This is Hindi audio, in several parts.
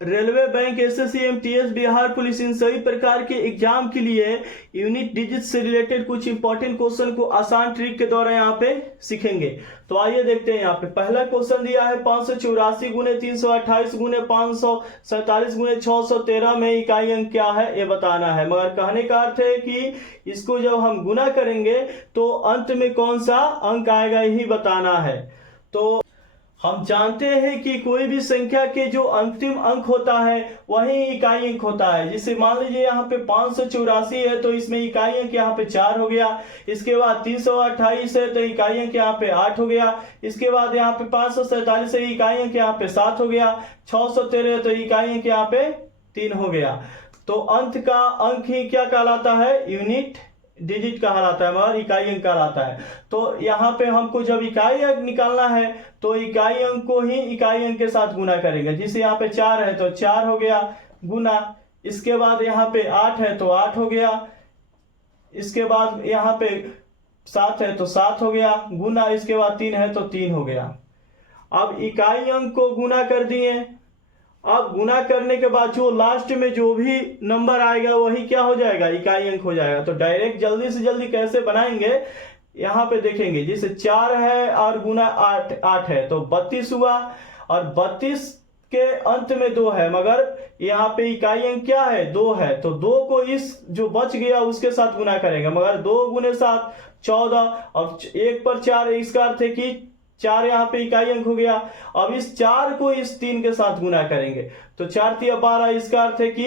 Railway, bank, SSC, MTS, Bihar police, इन सभी प्रकार के एग्जाम के लिए यूनिट डिजिट से रिलेटेड कुछ इंपॉर्टेंट क्वेश्चन को आसान ट्रिक के द्वारा यहाँ पे सीखेंगे। तो आइए देखते हैं। यहाँ पे पहला क्वेश्चन दिया है 584 गुने 328 गुने 547 गुने 613 में इकाई अंक क्या है ये बताना है। मगर कहने का अर्थ है कि इसको जब हम गुना करेंगे तो अंत में कौन सा अंक आएगा यही बताना है। तो हम जानते हैं कि कोई भी संख्या के जो अंतिम अंक होता है वही इकाई अंक होता है। जिसे मान लीजिए यहाँ पे 584 है तो इसमें इकाई अंक यहाँ पे 4 हो गया। इसके बाद 328 है तो इकाई अंक यहाँ पे 8 हो गया। इसके बाद यहाँ पे 547 है, इकाई अंक यहाँ पे 7 हो गया। 613 है तो इकाई अंक यहाँ पे 3 हो गया। तो अंत का अंक ही क्या कहलाता है? यूनिट डिजिट कहलाता है, मगर इकाई अंक कहलाता है। तो यहाँ पे हमको जब इकाई अंक निकालना है तो इकाई अंक को ही इकाई अंक के साथ गुना करेंगे। जिसे यहाँ पे 4 है तो 4 हो गया गुना। इसके बाद यहाँ पे 8 है तो 8 हो गया। इसके बाद यहाँ पे 7 है तो 7 हो गया गुना। इसके बाद 3 है तो 3 हो गया। अब इकाई अंक को गुना कर दिए। अब गुना करने के बाद जो लास्ट में जो भी नंबर आएगा वही क्या हो जाएगा? इकाई अंक हो जाएगा। तो डायरेक्ट जल्दी से जल्दी कैसे बनाएंगे यहाँ पे देखेंगे। जैसे 4 है और गुना 8 है तो 32 हुआ। और 32 के अंत में 2 है, मगर यहाँ पे इकाई अंक क्या है? 2 है। तो 2 को इस जो बच गया उसके साथ गुना करेंगे। मगर 2 गुने 7 14 और 1 पर 4, इसका अर्थ है कि 4 यहाँ पे इकाई अंक हो गया। अब इस 4 को इस 3 के साथ गुना करेंगे तो 4 तिया 12, इसका अर्थ है कि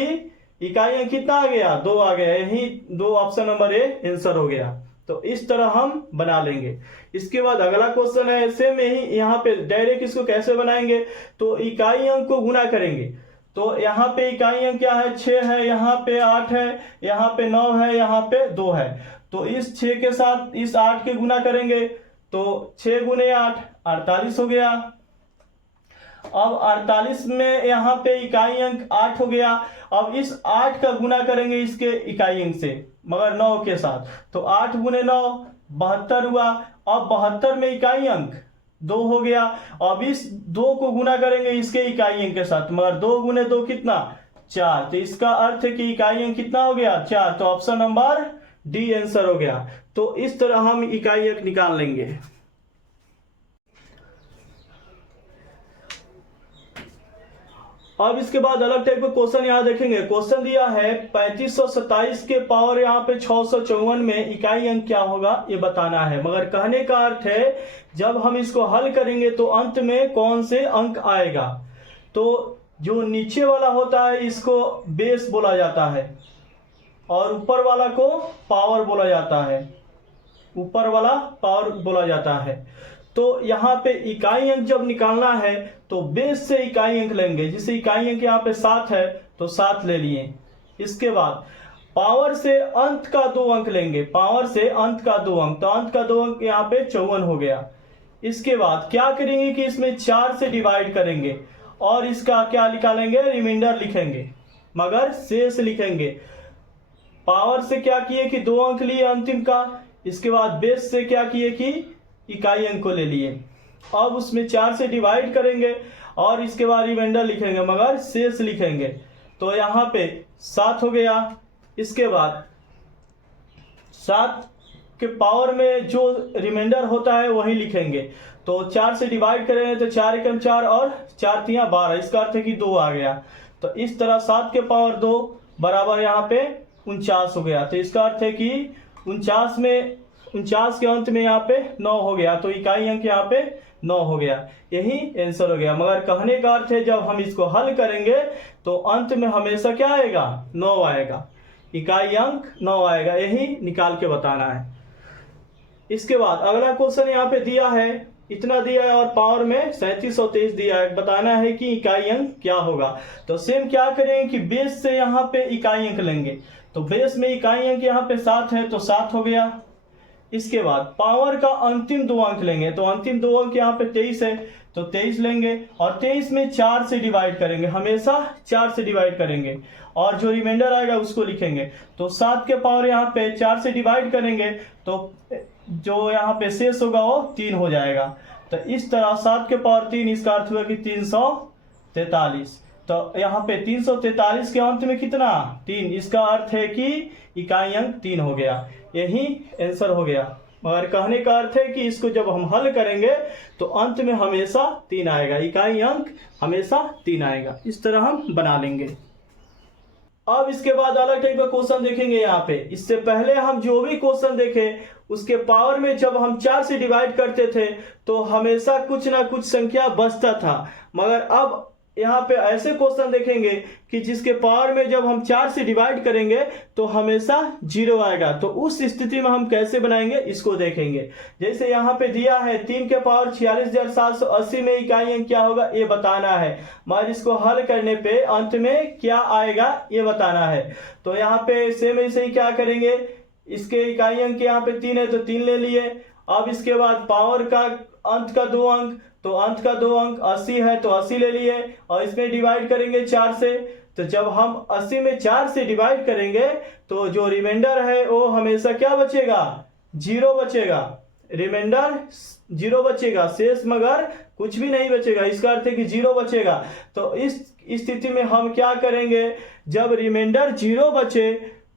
इकाई अंक कितना आ गया? 2 आ गया। यही 2 ऑप्शन नंबर ए आंसर हो गया। तो इस तरह हम बना लेंगे। इसके बाद अगला क्वेश्चन है ऐसे में ही। यहाँ पे डायरेक्ट इसको कैसे बनाएंगे? तो इकाई अंक को गुना करेंगे। तो यहाँ पे इकाई अंक क्या है? 6 है, यहाँ पे 8 है, यहाँ पे 9 है, यहाँ पे 2 है। तो इस 6 के साथ इस 8 के गुना करेंगे तो 6 गुने 8 48 हो गया। अब 48 में यहाँ पे इकाई अंक 8 हो गया। अब इस 8 का गुना करेंगे इसके इकाई अंक से, मगर 9 के साथ। तो 8 गुने 9 72 हुआ। अब 72 में इकाई अंक 2 हो गया। अब इस 2 को गुना करेंगे इसके इकाई अंक के साथ, मगर 2 गुने 2 कितना? 4। तो इसका अर्थ है कि इकाई अंक कितना हो गया? 4। तो ऑप्शन नंबर डी आंसर हो गया। तो इस तरह हम इकाई अंक निकाल लेंगे। अब इसके बाद अलग टाइप का क्वेश्चन यहाँ देखेंगे। क्वेश्चन दिया है 3527 के पावर यहाँ पे 654 में इकाई अंक क्या होगा ये बताना है। मगर कहने का अर्थ है जब हम इसको हल करेंगे तो अंत में कौन से अंक आएगा। तो जो नीचे वाला होता है इसको बेस बोला जाता है और ऊपर वाला को पावर बोला जाता है। ऊपर वाला पावर बोला जाता है। तो यहाँ पे इकाई अंक जब निकालना है तो बेस से इकाई अंक लेंगे। जिसे इकाई अंक यहाँ पे 7 है तो 7 ले लिए। इसके बाद पावर से अंत का 2 अंक लेंगे। पावर से अंत का 2 अंक, तो अंत का 2 अंक यहाँ पे 54 हो गया। इसके बाद क्या करेंगे कि इसमें 4 से डिवाइड करेंगे और इसका क्या निकालेंगे? रिमाइंडर लिखेंगे, मगर शेष लिखेंगे। पावर से क्या किए कि 2 अंक लिए अंतिम का। इसके बाद बेस से क्या किए कि इकाई अंक को ले लिए। अब उसमें 4 से डिवाइड करेंगे और इसके बाद रिमाइंडर लिखेंगे, मगर शेष लिखेंगे। तो यहाँ पे 7 हो गया। इसके बाद 7 के पावर में जो रिमाइंडर होता है वही लिखेंगे। तो 4 से डिवाइड करेंगे तो 4 एकम 4 और 4 तिया 12, इसका अर्थ है कि 2 आ गया। तो इस तरह 7 के पावर 2 बराबर यहाँ पे 49 हो गया। तो इसका अर्थ है कि 49 के अंत में यहाँ पे 9 हो गया। तो इकाई अंक यहाँ पे 9 हो गया। यही आंसर हो गया। मगर कहने का अर्थ है जब हम इसको हल करेंगे तो अंत में हमेशा क्या आएगा? 9 आएगा। इकाई अंक 9 आएगा। यही निकाल के बताना है। इसके बाद अगला क्वेश्चन यहाँ पे दिया है, इतना दिया है और पावर में 3723 दिया है। बताना है कि इकाई अंक क्या होगा। तो सेम क्या करेंगे कि बेस से यहाँ पे इकाई अंक लेंगे। तो बेस में इकाई अंक यहाँ पे 7 है तो 7 हो गया। इसके बाद पावर का अंतिम 2 अंक लेंगे। तो अंतिम 2 अंक यहाँ पे 23 है तो 23 लेंगे और 23 में 4 से डिवाइड करेंगे। हमेशा 4 से डिवाइड करेंगे और जो रिमाइंडर आएगा उसको लिखेंगे। तो 7 के पावर यहाँ पे 4 से डिवाइड करेंगे तो जो यहाँ पे शेष होगा वो 3 हो जाएगा। तो इस तरह 7 के पावर 3, इसका अर्थ हुआ कि 343। तो यहाँ पे 343 के अंत में कितना 3, इसका अर्थ है कि इकाई अंक 3 हो गया। यही आंसर हो गया। मगर कहने का अर्थ है कि इसको जब हम हल करेंगे तो अंत में हमेशा 3 आएगा, इकाई अंक हमेशा 3 आएगा। इस तरह हम बना लेंगे। अब इसके बाद अलग टाइप का क्वेश्चन देखेंगे यहाँ पे। इससे पहले हम जो भी क्वेश्चन देखे उसके पावर में जब हम 4 से डिवाइड करते थे तो हमेशा कुछ ना कुछ संख्या बचता था, मगर अब यहाँ पे ऐसे क्वेश्चन देखेंगे कि जिसके पावर में जब हम 4 से डिवाइड करेंगे तो हमेशा 0 आएगा। तो उस स्थिति में हम कैसे बनाएंगे इसको देखेंगे। जैसे यहाँ पे दिया है 3 के पावर 46,780 में इकाई अंक क्या होगा ये बताना है, मगर इसको हल करने पे अंत में क्या आएगा ये बताना है। तो यहाँ पे सेम ऐसे ही क्या करेंगे, इसके इकाई अंक यहाँ पे 3 है तो 3 ले लिए। अब इसके बाद पावर का अंत का 2 अंक, तो अंत का 2 अंक 80 है तो 80 ले लिए और इसमें डिवाइड करेंगे 4 से। तो जब हम 80 में 4 से डिवाइड करेंगे तो जो रिमाइंडर है वो हमेशा क्या बचेगा 0 बचेगा, रिमाइंडर 0 बचेगा, शेष मगर कुछ भी नहीं बचेगा। इसका अर्थ है कि 0 बचेगा। तो इस स्थिति में हम क्या करेंगे, जब रिमाइंडर 0 बचे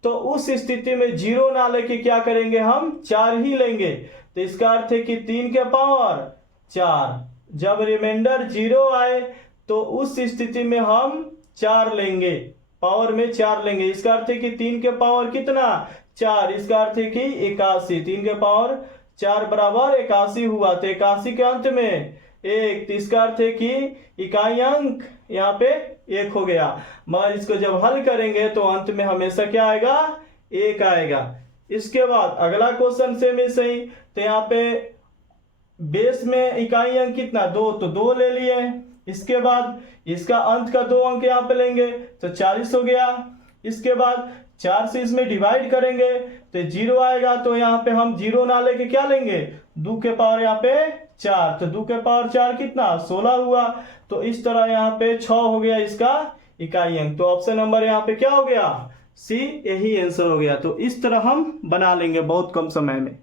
तो उस स्थिति में 0 ना लेके क्या करेंगे हम 4 ही लेंगे। तो इसका अर्थ है कि 3 के पावर 4, जब रिमाइंडर 0 आए तो उस स्थिति में हम 4 लेंगे, पावर में 4 लेंगे। इसका अर्थ है कि 3 के पावर कितना 4, इसका अर्थ है कि 81, 3 के पावर 4 बराबर 81 हुआ। तो 81 के अंत में 1, तो इसका अर्थ है कि इकाई अंक यहाँ पे 1 हो गया। मगर इसको जब हल करेंगे तो अंत में हमेशा क्या आएगा 1 आएगा। इसके बाद अगला क्वेश्चन सेम ऐसे ही। तो यहाँ पे बेस में इकाई अंक कितना 2, तो 2 ले लिए। इसके बाद इसका अंत का 2 अंक यहाँ पे लेंगे तो 40 हो गया। इसके बाद 4 से इसमें डिवाइड करेंगे तो 0 आएगा। तो यहाँ पे हम 0 ना लेके क्या लेंगे 2 के पावर यहाँ पे 4, तो 2 के पावर 4 कितना 16 हुआ। तो इस तरह यहाँ पे 6 हो गया इसका इकाई अंक। तो ऑप्शन नंबर यहाँ पे क्या हो गया सी, यही आंसर हो गया। तो इस तरह हम बना लेंगे बहुत कम समय में।